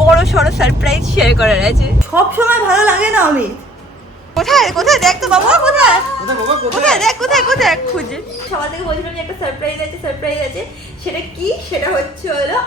বড় সড়ো surprise share করার আছে। সব সময় ভালো লাগে না অমিত। কোথায় কোথায় দেখ তো বাবা, কোথায় কোথায় দেখ, কোথায় কোথায় খুঁজে। সবার থেকে বলছিলাম যে একটা সারপ্রাইজ আছে, সারপ্রাইজ আছে। সেটা কি? সেটা হচ্ছে হলো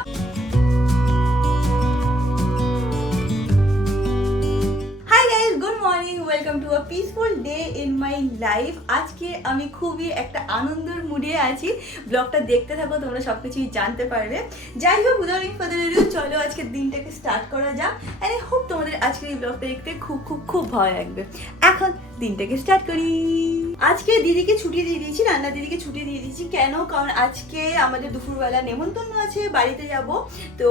welcome to a peaceful day in my life. আজকে আমি খুবই একটা আনন্দের মুডে আছি। ব্লগটা দেখতে থাকো, তোমরা সব কিছুই জানতে পারবে। যাই হোক, উইদাউট ফার্দার অ্যাডু চলো আজকে দিনটাকে স্টার্ট করা যাক। অ্যান্ড আই হোপ তোমাদের আজকের এই ব্লগটা দেখতে খুব খুব খুব ভালো লাগবে। এখন দিনটাকে স্টার্ট করি। আজকে দিদিকে ছুটি দিয়ে দিয়েছি, রান্না দিদিকে ছুটি দিয়ে দিয়েছি। কেন? কারণ আজকে আমাদের দুপুরবেলা নেমন্তন্ন আছে, বাড়িতে যাব। তো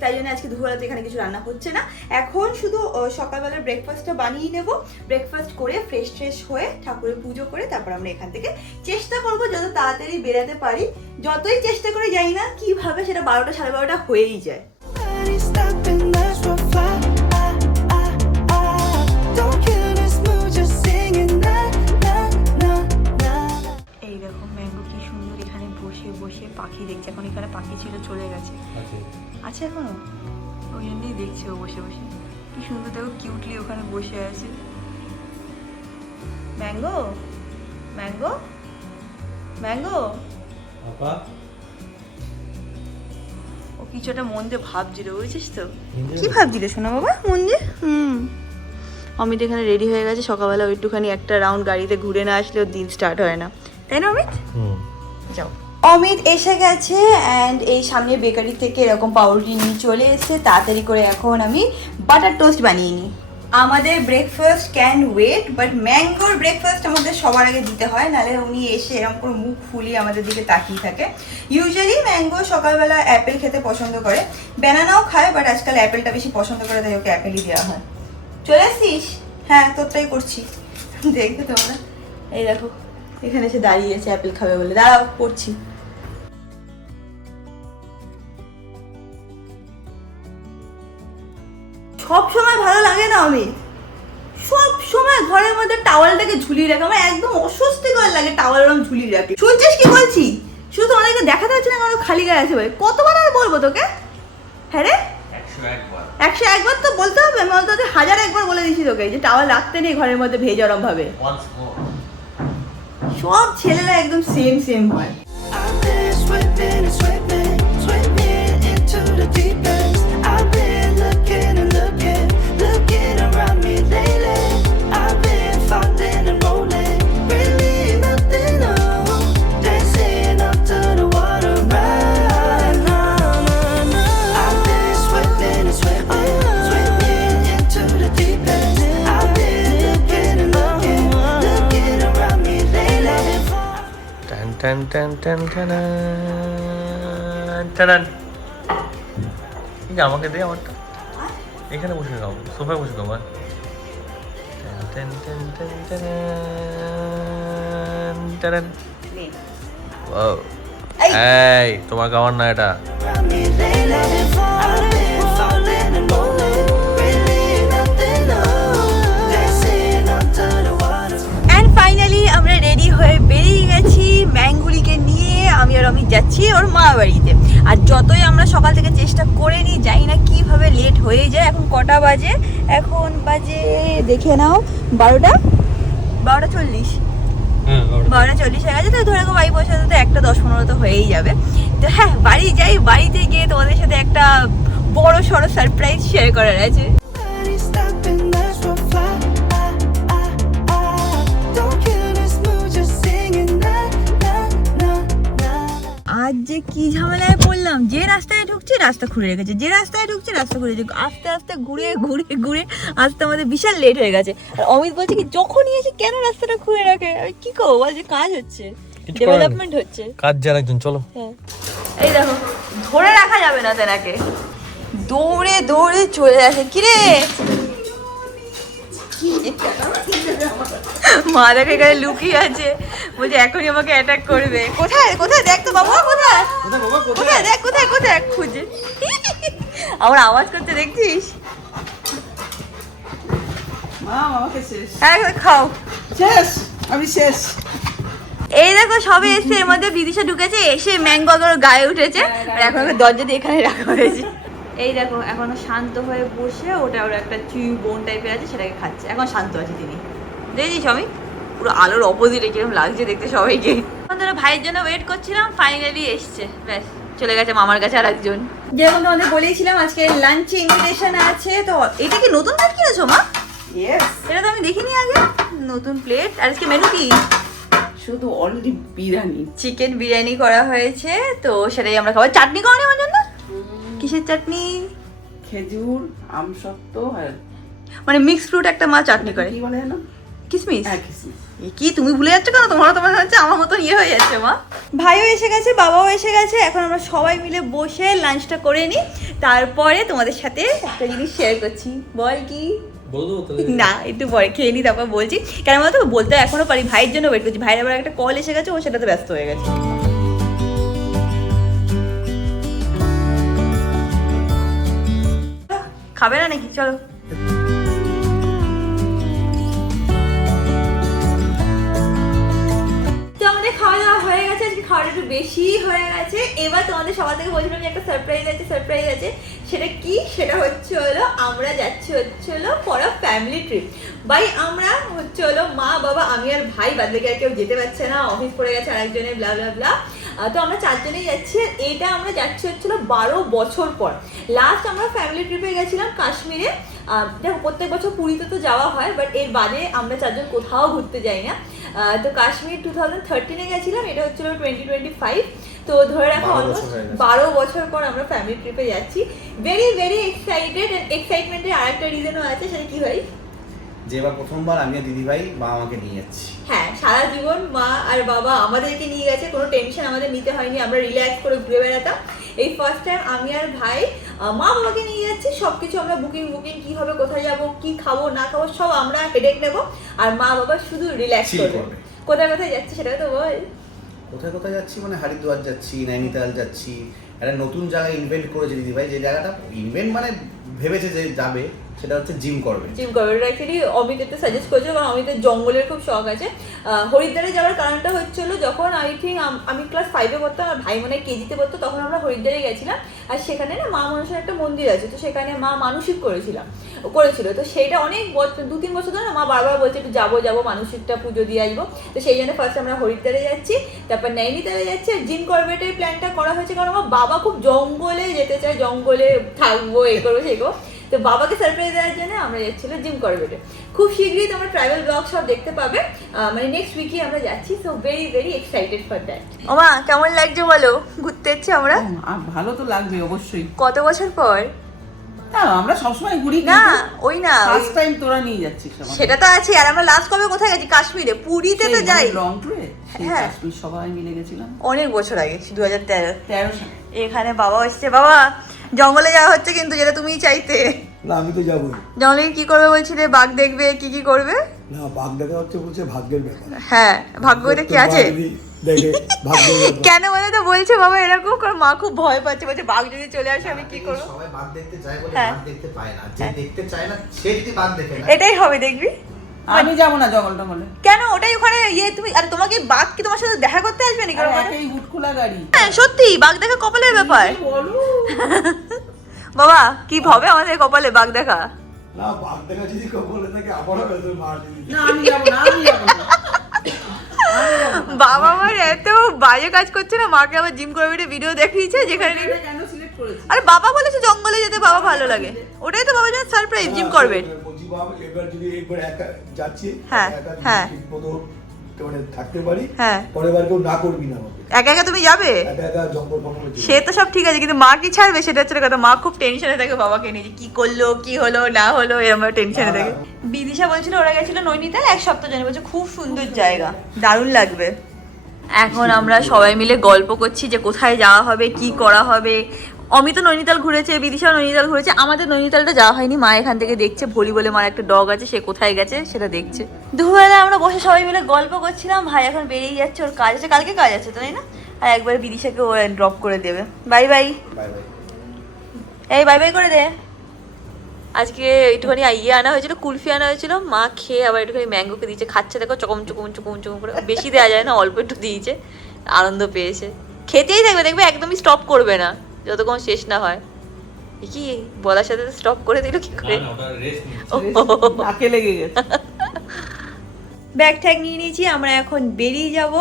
তাই জন্য আজকে দুপুরবেলাতে এখানে কিছু রান্না হচ্ছে না। এখন শুধু সকালবেলার ব্রেকফাস্টটা বানিয়ে নেব। ব্রেকফাস্ট করে ফ্রেশ হয়ে ঠাকুরের পুজো করে তারপর আমরা এখান থেকে চেষ্টা করব যত তাড়াতাড়ি বেরাতে পারি। যতই চেষ্টা করে যাই না কিভাবে সেটা 12টা সাড়ে 12টা হয়েই যায়। এই দেখো ম্যাঙ্গো কি সুন্দর এখানে বসে বসে পাখি দেখছে। এখন এখানে পাখি ছিল, চলে গেছে। আছে এখনো? ওই জন্যই দেখছে ও বসে বসে। কি সুন্দর দেখো, কিউটলি ওখানে বসে আছে। ম্যাঙ্গো ম্যাঙ্গো ম্যাঙ্গো ও কিছুটা মন দিয়ে ভাবছিল, বুঝছিস তো? কি ভাবছিল শোনা বাবা মন দিয়ে? অমিত এখানে রেডি হয়ে গেছে। সকালবেলা একটুখানি একটা রাউন্ড গাড়িতে ঘুরে না আসলে দিন স্টার্ট হয় না, তাই না অমিত? যাও। অমিত এসে গেছে অ্যান্ড এই সামনে বেকারি থেকে এরকম পাউরুটি নিয়ে চলে এসেছে। তাড়াতাড়ি করে এখন আমি বাটার টোস্ট বানিয়ে নিই। আমাদের ব্রেকফাস্ট ক্যান ওয়েট, বাট ম্যাঙ্গোর ব্রেকফাস্ট আমাদের সবার আগে দিতে হয়, নাহলে উনি এসে এরকম করে মুখ ফুলিয়ে আমাদের দিকে তাকিয়ে থাকে। ইউজুয়ালি ম্যাঙ্গো সকালবেলা অ্যাপেল খেতে পছন্দ করে, ব্যানানাও খায়, বাট আজকাল অ্যাপেলটা বেশি পছন্দ করে, তাই ওকে অ্যাপেলই দেওয়া হয়। চলে আসছিস? হ্যাঁ, তোরটাই করছি। দেখবে তোমরা, এই দেখো এখানে এসে দাঁড়িয়ে আছে অ্যাপেল খাবে বলে। দাঁড়াও, করছি। সব সময় ভালো লাগে না অমিত। সব সময় ঘরের মধ্যে টাওয়ালটাকে ঝুলিয়ে রাখে, আমার একদম অস্বস্তিকর লাগে টাওয়াল এরকম ঝুলিয়ে রাখে। শুনছিস কি বলছি? শুধু তোমাদেরকে দেখাতে হচ্ছে না কারণ খালি গায়ে আছে বলে। কতবার আর বলবো তোকে? হ্যাঁ রে, 101 বার তো বলতে হবে। আমি অন্তত 1001 বার বলে দিচ্ছি তোকে যে টাওয়াল রাখতে নেই ঘরের মধ্যে ভেজরম ভাবে। সব ছেলেরা একদম সেম সেম হয়। আমাকে দে আমারটা। এখানে বসে খাও, সোফায় বসে খাও। এই তোমার খাওয়ার না এটা। আমরা রেডি হয়ে বেরিয়ে গেছি ম্যাঙ্গুলিকে নিয়ে। আমি আর অমিত যাচ্ছি ওর মা বাড়িতে। আর যতই আমরা সকাল থেকে চেষ্টা করে নিই, যাই না কিভাবে লেট হয়ে যায়। এখন কটা বাজে? এখন বাজে দেখে নাও 12:40। 12:40 হয়ে গেছে। তো ধরে বাড়ি পৌঁছাতে তো 1:10-15 তো হয়েই যাবে। তো হ্যাঁ, বাড়ি যাই। বাড়িতে গিয়ে তোমাদের সাথে একটা বড় সড়ো সারপ্রাইজ শেয়ার করার আছে। আজ যে কি ঝামেলায় পড়লাম। যে রাস্তায় ঢুকছি রাস্তা খুলে রেখেছে, যে রাস্তায় ঢুকছি রাস্তা খুলে রেখেছে। আস্তে আস্তে ঘুরে ঘুরে ঘুরে আসতে আমাদের বিশাল লেট হয়ে গেছে। আর অমিত বলছে কি যখনই এসে কেন রাস্তাটা খুলে রাখে। আমি কি করবো বল, যে কাজ হচ্ছে, ডেভেলপমেন্ট হচ্ছে, কাজ যার একজন। চলো। হ্যাঁ, এই দেখো ধরে রাখা যাবে না তেনাকে। দৌড়ে দৌড়ে চলে আসে। কিরে মা দেখে এখানে লুকিয়ে আছে, বলছে এখনই আমাকে অ্যাটাক করবে। কোথায় কোথায় দেখ তো বাবা, কোথায় কোথায় দেখ, কোথায় কোথায় খুঁজে। আমার আওয়াজ করতে দেখছিস? হ্যাঁ খাও, শেষ, আমি শেষ। এই দেখো সবে এসে এর মধ্যে বিদিশা ঢুকেছে, এসে ম্যাঙ্গো গায়ে উঠেছে। আর এখন দরজা দিয়ে এখানে রাখা হয়েছে। এই দেখো এখনো শান্ত হয়ে বসে ওটা ওর একটা চিউ বোন টাইপের আছে সেটাকে খাচ্ছে, এখন শান্ত আছে তিনি। দেখেছিস আমি পুরো আলোর অপোজিটে কিরকম লাগছে দেখতে সবাইকে। ধরো ভাইয়ের জন্য ওয়েট করছিলাম, ফাইনালি এসছে, ব্যাস চলে গেছে মামার কাছে আর একজন। যেরকম তোমাদের বলেছিলাম আজকে লাঞ্চে ইনভিটেশন আছে, তো এটা কি নতুন প্লেট কিনেছো মা? Yes. এটা তো আমি দেখিনি আগে। নতুন প্লেট। আর আজকে মেনু কি? শুধু অলরেডি বিরিয়ানি। চিকেন বিরিয়ানি করা হয়েছে, তো সেটাই আমরা খাবো। চাটনি খাওয়া আমার জন্য? কিসের চাটনি? খেজুর, আমসত্ত্ব আর মানে মিক্স ফ্রুট একটা মা চাটনি করে। কি বলে না? কিসমিস? হ্যাঁ, কিসমিস। এ কি তুমি ভুলে যাচ্ছ কেন? তোমার হচ্ছে আমার মতো ইয়ে হয়ে যাচ্ছে মা। ভাইও এসে গেছে, বাবাও এসে গেছে, এখন আমরা সবাই মিলে বসে লাঞ্চটা করে নিই, তারপরে তোমাদের সাথে একটা জিনিস শেয়ার করছি। বল কি? না একটু পরে খেয়ে নি তারপর বলছি। কেন বলতো বলতে এখনো পারি, ভাইয়ের জন্য ওয়েট করছি। ভাইয়ের আবার একটা কল এসে গেছে, ও সেটাতে ব্যস্ত হয়ে গেছে। খাবে না নাকি? চলো। তো আমাদের খাওয়া দাওয়া হয়ে গেছে, আজকে খাওয়াটা একটু বেশি হয়ে গেছে। এবার তোমাদের সবার থেকে বলছিলাম যে একটা সারপ্রাইজ আছে। সেটা কি? সেটা হচ্ছে হলো আমরা যাচ্ছি ফর আ ফ্যামিলি ট্রিপ। ভাই আমরা হচ্ছে হলো মা বাবা আমি আর ভাই, বাদ বাকি আর কেউ যেতে পারছে না, অফিস পড়ে গেছে আরেকজনের, ব্লা ব্লা ব্লা। তো আমরা 4 জনেই যাচ্ছি। আর এটা আমরা যাচ্ছি হচ্ছিল 12 বছর পর। লাস্ট আমরা ফ্যামিলি ট্রিপে গেছিলাম কাশ্মীরে। দেখো প্রত্যেক বছর পুরীতে তো যাওয়া হয়, বাট এর বাদে আমরা 4 জন কোথাও ঘুরতে যাই না। তো কাশ্মীর 2013-এ গেছিলাম, এটা হচ্ছিল 2025। তো ধরে রাখো অলমোস্ট 12 বছর পর আমরা ফ্যামিলি ট্রিপে যাচ্ছি। Very very excited. এন্ড এক্সাইটমেন্টের আরেকটা রিজনও আছে, সেটা কি ভাই? যে এবার প্রথমবার আমি আর দিদি ভাই মা আমাকে নিয়ে যাচ্ছি। হ্যাঁ, সারা জীবন মা আর বাবা আমাদেরকে নিয়ে গেছে, কোনো টেনশন আমাদের নিতে হয়নি, আমরা রিল্যাক্স করে ঘুরে বেড়াতাম। এই ফার্স্ট টাইম আমি আর ভাই মা বাবাকে নিয়ে যাচ্ছি। সবকিছু আমরা বুকিং কি হবে, কোথায় যাবো, কি খাবো না খাবো সব আমরা হেডেক নেবো, আর মা বাবা শুধু রিল্যাক্স করবে। কোথায় কোথায় যাচ্ছি সেটা তো বল। কোথায় যাচ্ছি মানে হরিদ্বার যাচ্ছি, নৈনিতাল যাচ্ছি। একটা নতুন জায়গায় ইনভেন্ট করেছে দিদি ভাই, যে জায়গাটা ইনভেন্ট মানে ভেবেছে যে যাবে, সেটা হচ্ছে জিম করবে। অ্যাকচুয়ালি অমিত একটু সাজেস্ট করেছিল, কারণ অমিতের জঙ্গলের খুব শখ আছে। হরিদ্বারে যাওয়ার কারণটা হচ্ছিল, যখন আই থিঙ্ক আমি ক্লাস 5-এ পড়তাম আর ভাই মনে হয় কেজিতে পড়তো, তখন আমরা হরিদ্বারে গেছিলাম। আর সেখানে না মা মনসার একটা মন্দির আছে, তো সেখানে মা মানসিক করেছিল। তো সেইটা অনেক বছর 2-3 বছর ধরে না মা বারবার বলছে একটু যাবো মানসিকটা পুজো দিয়ে আসবো। তো সেই জন্য ফার্স্ট আমরা হরিদ্বারে যাচ্ছি, তারপর নৈনিতালে যাচ্ছি। আর জিম করবেটের প্ল্যানটা করা হয়েছে, কারণ আমার বাবা খুব জঙ্গলে যেতে চায়, জঙ্গলে থাকবো, এই করবো সেই করবো। তো বাবাকে সারপ্রাইজ দেওয়ার জন্য আমরা যাচ্ছিলাম জিম করবেটে। খুব শীঘ্রই তোমরা ট্রাভেল ব্লগ সব দেখতে পাবে, মানে নেক্সট উইকে আমরা যাচ্ছি। So very very excited for that. ওমা কেমন লাগছে বলো ঘুরতে যাচ্ছি আমরা? ভালো তো লাগবে অবশ্যই। কত বছর পর? না আমরা সবসময় ঘুরি না ওই না, ফার্স্ট টাইম তোরা নিয়ে যাচ্ছিস আমাকে। সেটা তো আছে। আর আমরা লাস্ট কবে কোথায় গেছি? কাশ্মীরে, পুরীতে তো যাই লং ট্যুরে। হ্যাঁ, কাশ্মীর সবাই মিলে গেছিলাম অনেক বছর আগে, 2013 সালে। এখানে বাবা এসছে। বাবা জঙ্গলে যাওয়া হচ্ছে কিন্তু, যেটা তুমিই চাইতে। না আমি তো যাবোই। জঙ্গলে কি করবে বলছিলে? বাঘ দেখবে, কি করবে? না বাঘ দেখা হচ্ছে বলছে ভাগ্যের ব্যাপার। হ্যাঁ, ভাগ্যটা কি আছে দেখে ভাগ্যের ব্যাপার। কেন বলে তো বলছে বাবা এরকম, কারণ মা খুব ভয় পাচ্ছে, বলছে বাঘ যদি চলে আসে আমি কি করবো। সবাই বাঘ দেখতে চায় বলে হ্যাঁ। বাঘ দেখতে পায় না, যে দেখতে চায় না সে যদি বাঘ দেখে না। এটাই হবে দেখবি। আমি যাবো না জঙ্গল টঙ্গলে। কেন? ওটাই ওখানে ইয়ে তুমি, আর তোমাকে বাঘ কি তোমার সাথে দেখা করতে আসবে নাকি? একই হুট খোলা গাড়ি। হ্যাঁ সত্যি, বাঘ দেখা কপালের ব্যাপার। বলো বাবা কি হবে আমাদের কপালে বাঘ দেখা? না বাঘ দেখা যদি কেউ বলে থাকে আমারও বেতন মার দিবি। না আমি যাবো না। বাবা আমার এত বাজে কাজ করছে না, মাকে আবার জিম করবে ভিডিও দেখিয়েছে যেখানে কেন সিলেক্ট করেছিস? আরে বাবা বলেছে জঙ্গলে যেতে বাবা ভালো লাগে, ওটাই তো বাবার জন্য সারপ্রাইজ জিম করবে। বলছি বাবা এবার যদি একবার একা যাচ্ছি, হ্যাঁ, একা হ্যাঁ। ঠিকমতো মানে থাকতে পারি, হ্যাঁ। পরের বার কেউ না করবি না আমাকে। একা একা তুমি যাবে? একা জঙ্গল ফঙ্গলে যেতে। সে তো সব ঠিক আছে, কিন্তু মা কি ছাড়বে সেটা হচ্ছে কথা। মা খুব টেনশনে থাকে বাবাকে নিয়ে, যে কি করলো কি হলো না হলো, এরকম টেনশনে থাকে। বিদিশা বলছিল ওরা গেছিল নৈনিতাল 1 সপ্তাহ জন্য, বলছে খুব সুন্দর জায়গা, দারুণ লাগবে। এখন আমরা সবাই মিলে গল্প করছি যে কোথায় যাওয়া হবে, কি করা হবে। অমিত নৈনিতাল ঘুরেছে, বিদিশা নৈনিতাল ঘুরেছে, আমাদের নৈনিতালটা যাওয়া হয়নি। মা এখান থেকে দেখছে, ভলি বলে মার একটা ডগ আছে, সে কোথায় গেছে সেটা দেখছে। দুপুরবেলা আমরা বসে সবাই মিলে গল্প করছিলাম। ভাই এখন বেরিয়ে যাচ্ছে, ওর কাজ আছে, কালকে কাজ আছে তাই না? আর একবার বিদিশাকে ও ড্রপ করে দেবে। Bye bye. Bye bye. এই বাই বাই করে দে। আজকে একটুখানি ইয়ে আনা হয়েছিল, কুলফি আনা হয়েছিল, মা খেয়ে আবার একটুখানি ম্যাঙ্গোকে দিয়েছে, খাচ্ছে দেখো চকম করে। বেশি দেওয়া যায় না, অল্প একটু দিয়েছে, আনন্দ পেয়েছে। খেতেই থাকবে, দেখবে একদমই স্টপ করবে না যতক্ষণ শেষ না হয়। এ কি বলার সাথে স্টপ করে দিল কি করে? ওটা রেস্ট নিচ্ছে। নাকে লেগে গেছে। ব্যাগ ট্যাগ নিয়ে নিয়েছি, আমরা এখন বেরিয়ে যাব।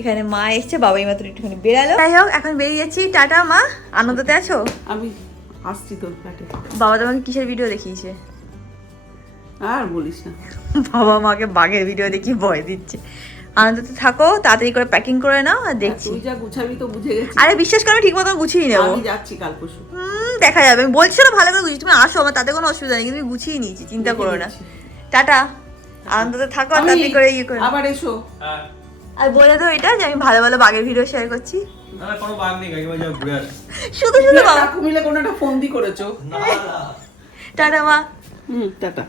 এখানে মা এসছে, বাবাই মাত্র একটুখানি বেরালো। যাই হোক, এখন বেরিয়ে যাচ্ছি। টাটা মা, আনন্দতে আছো? আমি আসছি তোর ফ্ল্যাটে। বাবা তোমাকে কিসের ভিডিও দেখিয়েছে? আর বলিস না। বাবা মাকে বাঘের ভিডিও দেখি ভয় দিচ্ছে। আনন্দতে থাকো, তাড়াতাড়ি করে প্যাকিং করে নাও, আর দেখছি। তুই যা গুছাবি তো বুঝে গেছি। আরে বিশ্বাস করো, ঠিক মতো গুছিয়ে নেবো। আমি যাচ্ছি কাল পরশু। দেখা যাবে, আমি বলছি না ভালো করে গুছিয়ে, তুমি আসো, আমার তাতে কোনো অসুবিধা নেই, কিন্তু আমি গুছিয়ে নিয়েছি, চিন্তা করো না। টাটা, আনন্দতে থাকো, আর তাড়াতাড়ি করে ইয়ে করে নাও। আবার এসো। হ্যাঁ। আর বলে দাও এটা যে আমি ভালো ভালো বাঘের ভিডিও শেয়ার করছি। না না, কোনো বাগ নেই, কাকিমা যাও ঘুরে আসি। শুধু শুধু বাবা। কাকু মিলে কোনো একটা ফোন দি করেছো। না না। টাটা মা। Tata.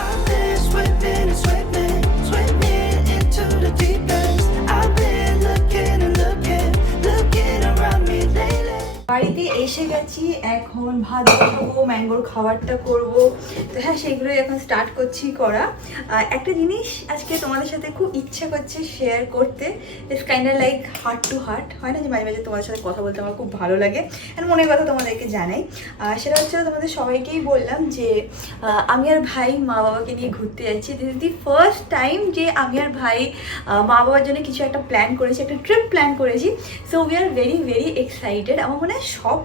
I've been swimming, swimming, swimming into the deep end. I've been looking and looking, looking around me lately. বাড়িতে এসে গেছি, এখন ভাত বসাবো, ম্যাঙ্গোর খাবারটা করব। তো হ্যাঁ, সেগুলোই এখন স্টার্ট করছি করা। একটা জিনিস আজকে তোমাদের সাথে খুব ইচ্ছে করছে শেয়ার করতে। It's kind of like heart to heart, হয় না যে মাঝে মাঝে তোমাদের সাথে কথা বলতে আমার খুব ভালো লাগে, আর মনের কথা তোমাদেরকে জানাই। সেটা হচ্ছে তোমাদের সবাইকেই বললাম যে আমি আর ভাই মা বাবাকে নিয়ে ঘুরতে যাচ্ছি। This is the first time যে আমি আর ভাই মা বাবার জন্য কিছু একটা প্ল্যান করেছি, একটা ট্রিপ প্ল্যান করেছি। So we are very very excited. আমার মনে হয় সব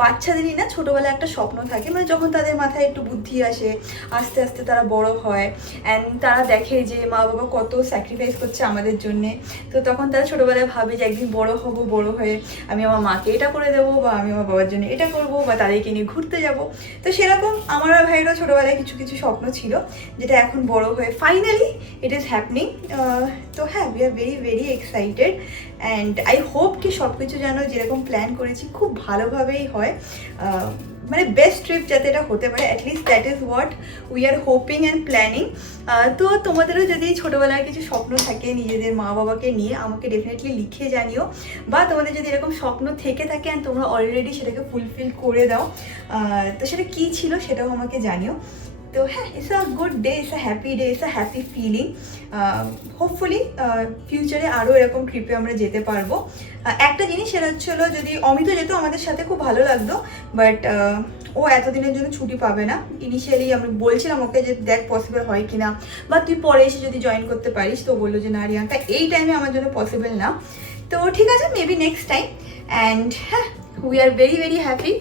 বাচ্চাদেরই না ছোটোবেলায় একটা স্বপ্ন থাকে, মানে যখন তাদের মাথায় একটু বুদ্ধি আসে, আস্তে আস্তে তারা বড় হয় অ্যান্ড তারা দেখে যে মা বাবা কত স্যাক্রিফাইস করছে আমাদের জন্যে। তো তখন তারা ছোটোবেলায় ভাবে যে একদিন বড় হব, বড় হয়ে আমি আমার মাকে এটা করে দেবো, বা আমি আমার বাবার জন্য এটা করবো, বা তাদেরকে নিয়ে ঘুরতে যাব। তো সেরকম আমার আর ভাইয়েরও ছোটোবেলায় কিছু কিছু স্বপ্ন ছিল, যেটা এখন বড় হয়ে ফাইনালি ইট ইজ হ্যাপনিং। তো হ্যাঁ, we are very very excited and I hope কি সব কিছু যেন যেরকম প্ল্যান করেছি খুব ভালোভাবেই হয়। মানে বেস্ট ট্রিপ যাতে এটা হতে পারে, at least that is what we are hoping and planning. তো তোমাদেরও যদি ছোটোবেলায় কিছু স্বপ্ন থাকে নিজেদের মা বাবাকে নিয়ে, আমাকে ডেফিনেটলি লিখে জানিও, বা তোমাদের যদি এরকম স্বপ্ন থেকে থাকে অ্যান্ড তোমরা অলরেডি সেটাকে ফুলফিল করে দাও, তো সেটা কী ছিল সেটাও আমাকে জানিও। তো হ্যাঁ, it's a good day, it's a happy day, it's a happy feeling. Hopefully ফিউচারে আরও এরকম ট্রিপে আমরা যেতে পারবো। একটা জিনিস সেটা হচ্ছিলো, যদি অমিত যেত আমাদের সাথে খুব ভালো লাগতো, বাট ও এতদিনের জন্য ছুটি পাবে না। ইনিশিয়ালি আমি বলছিলাম ওকে যে দেখ পসিবল হয় কি না, বা তুই পরে এসে যদি জয়েন করতে পারিস। তো বললো যে না রিয়াঙ্কা, এই টাইমে আমার জন্য পসিবল না। তো ঠিক আছে, মেবি নেক্সট টাইম। অ্যান্ড হ্যাঁ, we are very very happy.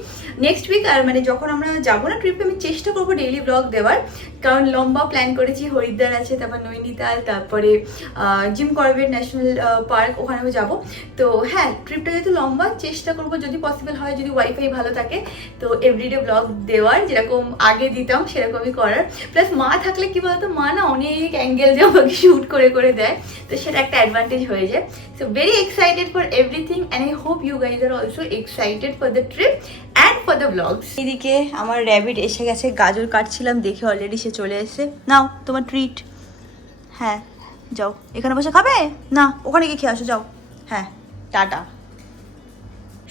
Next week আর মানে যখন আমরা যাবো না ট্রিপে, আমি চেষ্টা করবো ডেইলি ব্লগ দেওয়ার, কারণ লম্বা প্ল্যান করেছি। হরিদ্বার আছে, তারপর নৈনিতাল, তারপরে জিম করবেট ন্যাশনাল পার্ক, ওখানেও যাব। তো হ্যাঁ, ট্রিপটা যেহেতু লম্বা, চেষ্টা করবো যদি পসিবল হয়, যদি ওয়াইফাই ভালো থাকে, তো এভরিডে ব্লগ দেওয়ার, যেরকম আগে দিতাম সেরকমই করার। প্লাস মা থাকলে কি বলতো, মা না অনেক অ্যাঙ্গেল দিয়ে আমাকে শ্যুট করে করে দেয়, তো সেটা একটা অ্যাডভান্টেজ হয়ে যায়। So very excited for everything and I hope you guys are also excited for the trip and for the blogs. এদিকে আমার র্যাবিট এসে গেছে, গাজর কাটছিলাম দেখে অলরেডি সে চলে এসেছে। নাও তোমার ট্রিট। হ্যাঁ যাও, এখানে বসে খাবে না, ওখানে গিয়ে খেয়ে আসো, যাও। হ্যাঁ, টাটা।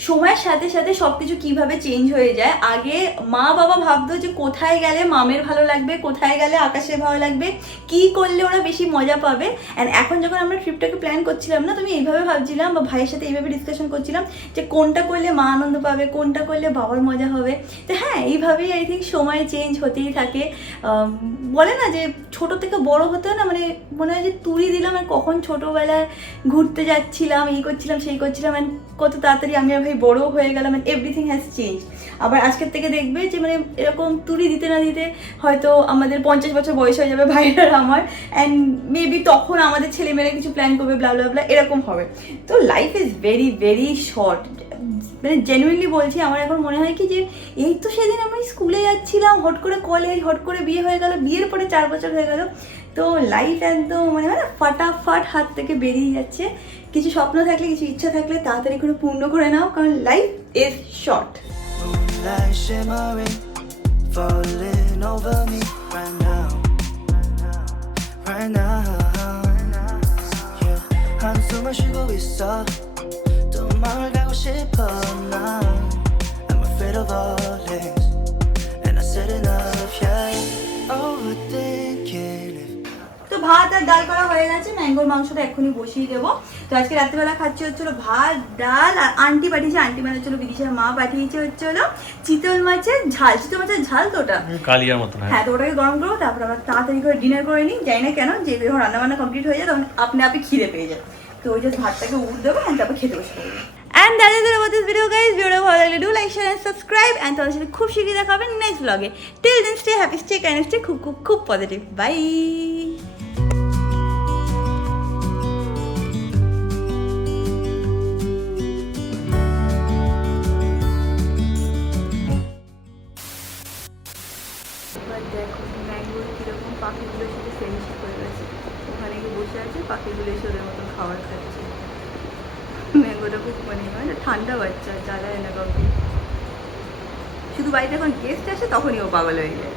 সময়ের সাথে সাথে সব কিছু কীভাবে চেঞ্জ হয়ে যায়। আগে মা বাবা ভাবতো যে কোথায় গেলে মামের ভালো লাগবে, কোথায় গেলে আকাশের ভালো লাগবে, কি করলে ওরা বেশি মজা পাবে। অ্যান্ড এখন যখন আমরা ট্রিপটাকে প্ল্যান করছিলাম না, তো আমি এইভাবে ভাবছিলাম, বা ভাইয়ের সাথে এইভাবে ডিসকাশন করছিলাম যে কোনটা করলে মা আনন্দ পাবে, কোনটা করলে বাবার মজা হবে। তো হ্যাঁ, এইভাবেই আই থিঙ্ক সময় চেঞ্জ হতেই থাকে। বলে না যে ছোটো থেকে বড় হতে না, মানে মনে হয় যে তুই দিলাম আর কখন ছোটোবেলায় ঘুরতে যাচ্ছিলাম, এই করছিলাম সেই করছিলাম, অ্যান্ড কত তাড়াতাড়ি আমি আর ভাই বড় হয়ে গেলাম, অ্যান্ড এভরিথিং হ্যাজ চেঞ্জ। আবার আজকের থেকে দেখবে যে মানে এরকম তুড়ি দিতে না দিতে হয়তো আমাদের 50 বছর বয়স হয়ে যাবে ভাইয়ের আর আমার, অ্যান্ড মেবি তখন আমাদের ছেলেমেয়েরা কিছু প্ল্যান করবে, ব্লা ব্লা ব্লা, এরকম হবে। তো life is very very short, মানে জেনুইনলি বলছি। আমার এখন মনে হয় কি যে এই তো সেদিন আমরা স্কুলে যাচ্ছিলাম, হট করে কলেজ, হট করে বিয়ে হয়ে গেল, বিয়ের পরে 4 বছর হয়ে গেল। তো লাইফ একদম মানে ফাটাফাট হাত থেকে বেরিয়ে যাচ্ছে। কিছু স্বপ্ন থাকলে, কিছু ইচ্ছা থাকলে তাড়াতাড়ি করে পূর্ণ করে নাও, কারণ life is short. Moonlight shimmering, falling over me right now, right now. Yeah, 한숨을 쉬고 있어. 또 마음을 가고 싶어 난. I'm afraid of all things, and I said enough. Yeah, overthinking. তো ভাত আর ডাল করা হয়ে গেছে, ম্যাঙ্গোর মাংসটা এক্ষুনি বসিয়ে দেবো। তো আজকে রাত্রিবেলা খাচ্ছি হচ্ছিল ভাত ডাল, আর আন্টি পাঠিয়েছে, আন্টি মানে হচ্ছিল বিদিশার মা পাঠিয়েছে হচ্ছিল চিতল মাছের ঝাল। চিতল মাছের ঝাল তো ওটা কালিয়ার মতন। হ্যাঁ, তো ওটাকে গরম করবো, তারপর আবার তাড়াতাড়ি করে ডিনার করে নিই। জানি না কেন, যে যখন রান্নাবান্না কমপ্লিট হয়ে যায় তখন আপনি আপনি খিদে পেয়ে যায়, তো ওই জাস্ট ভাতটাকে উঠ দেবো অ্যান্ড তারপর খেতে বসে পড়বো। And that is it about this video guys. ভিডিওটা ভালো লাগলে do like, share and subscribe, and তোমাদের সাথে খুব শীঘ্রই দেখা হবে next vlog-এ। Till then stay happy, stay kind, stay খুব positive. Bye. এবার দেখো ম্যাঙ্গোর কীরকম পাখিগুলোর সাথে ফ্রেন্ডশিপ হয়ে গেছে। ওখানে গিয়ে বসে আছে, পাখিগুলো এসে ওদের মতন খাবার খাচ্ছে। ম্যাঙ্গোটা খুব মানে ঠান্ডা বাচ্চা, জ্বালায় না কাউকে। শুধু বাড়িতে এখন গেস্ট আসে তখনই ও পাগল হয়ে যায়।